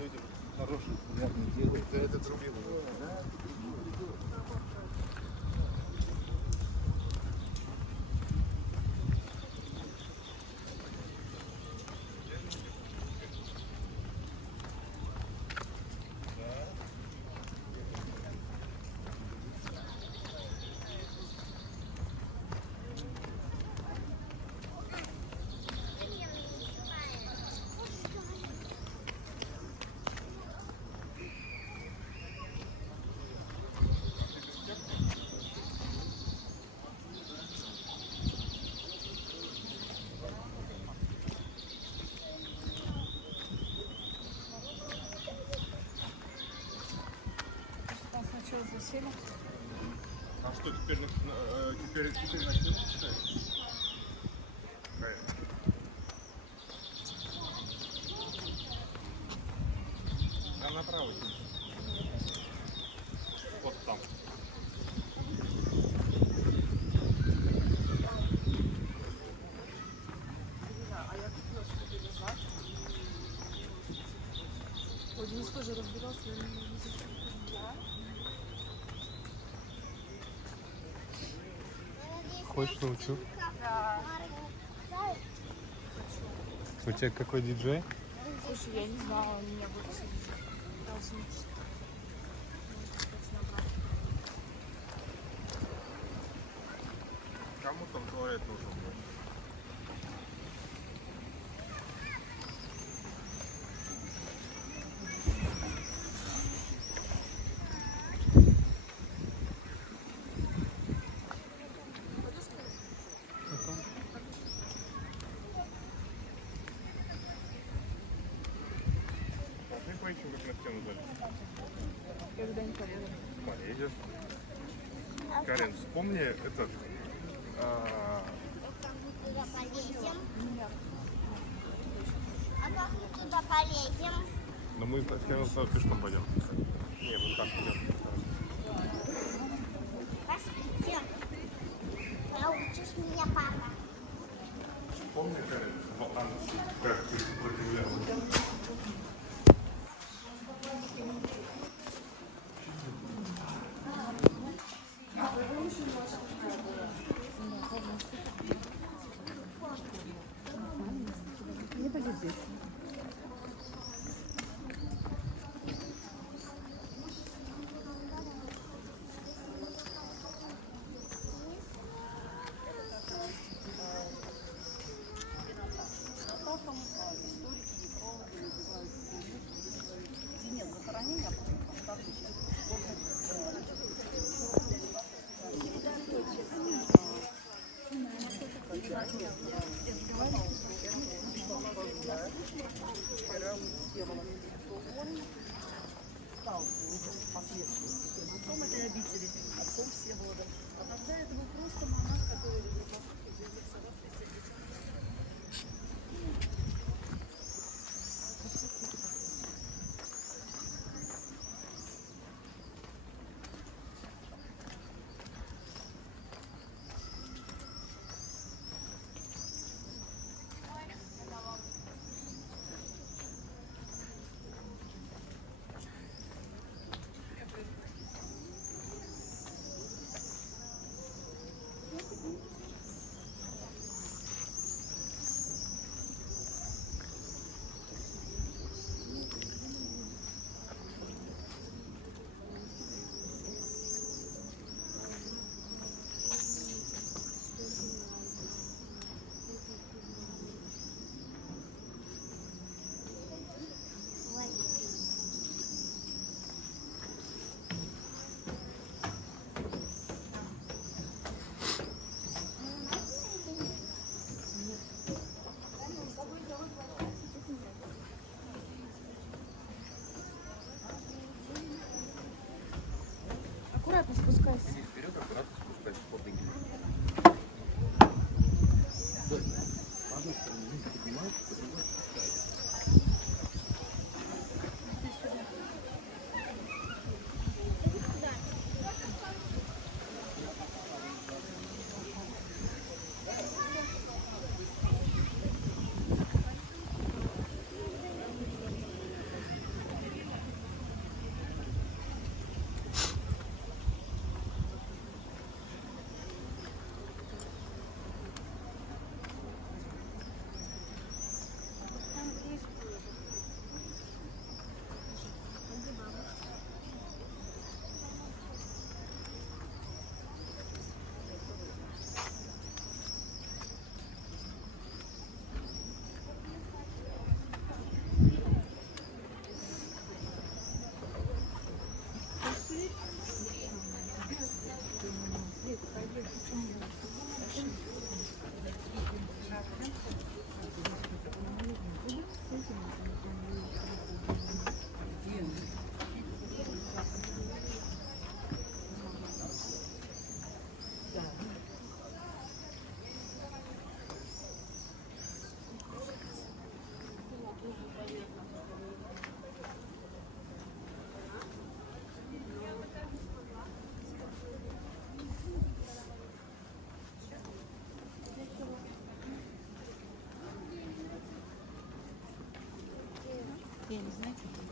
людям хороший, приятный делает. Да это трубил. А что, теперь начнем читать? А направо. Вот там. Ой, Денис тоже разбирался, я не видел. Хочешь научу? Да. У тебя какой диджей? Слушай, я не знала, у меня будет должны. Кому там туалет нужен будет? Пошли поищем, как на стену залезть. Я туда не полезу. Полезешь. Карен, вспомни этот... Туда полезем. Нет. А как мы туда полезем? Но мы сначала пешком пойдем. Не, вот так идем. Пошлите. Научишь меня, папа. Помни, Карен, как ты сопротивлялась? Не будет здесь. Я не знаю, что там.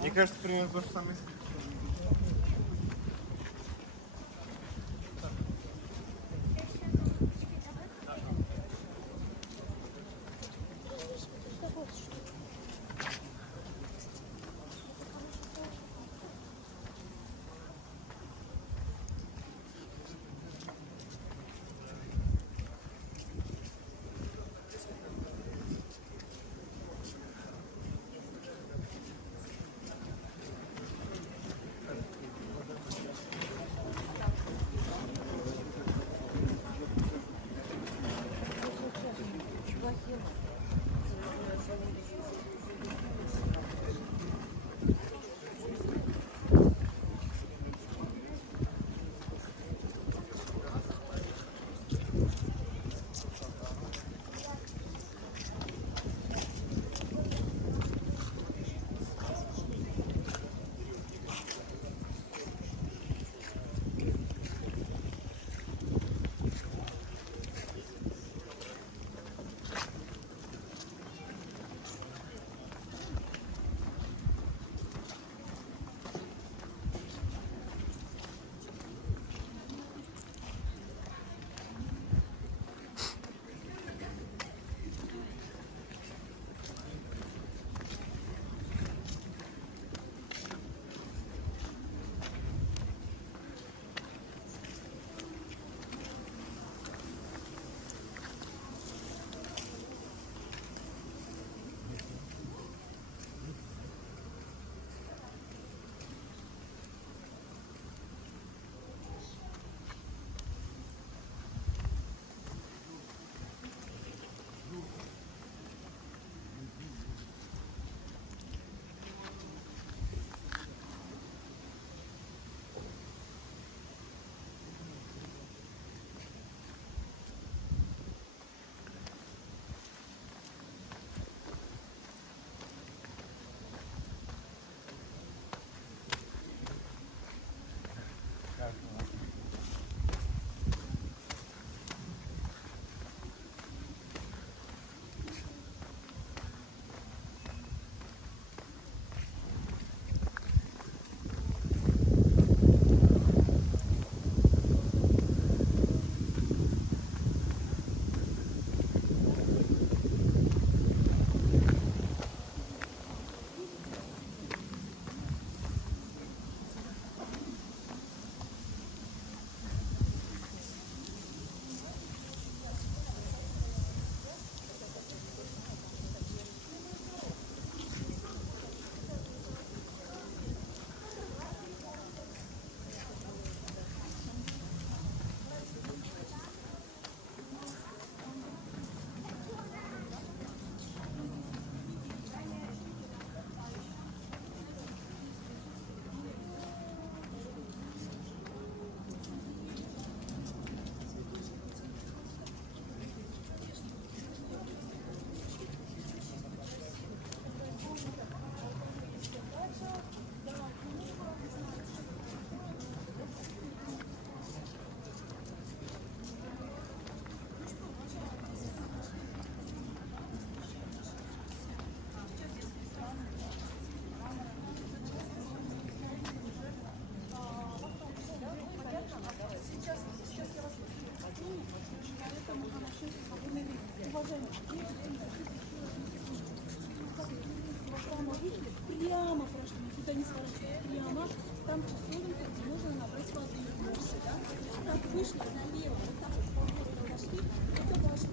Мне кажется, примерно то же самое. Прямо прошли, никуда не сворачивали. Прямо. Там часовенка, где можно набрать воды в версе, да? Так вышли налево, вот так вот по пошли. Это ваша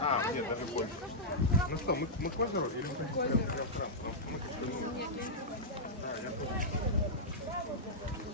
А, нет, даже больше. Ну что, мы к озеру или мы хотим прям в храм? Потому что мы как-то, ну, да, я тоже.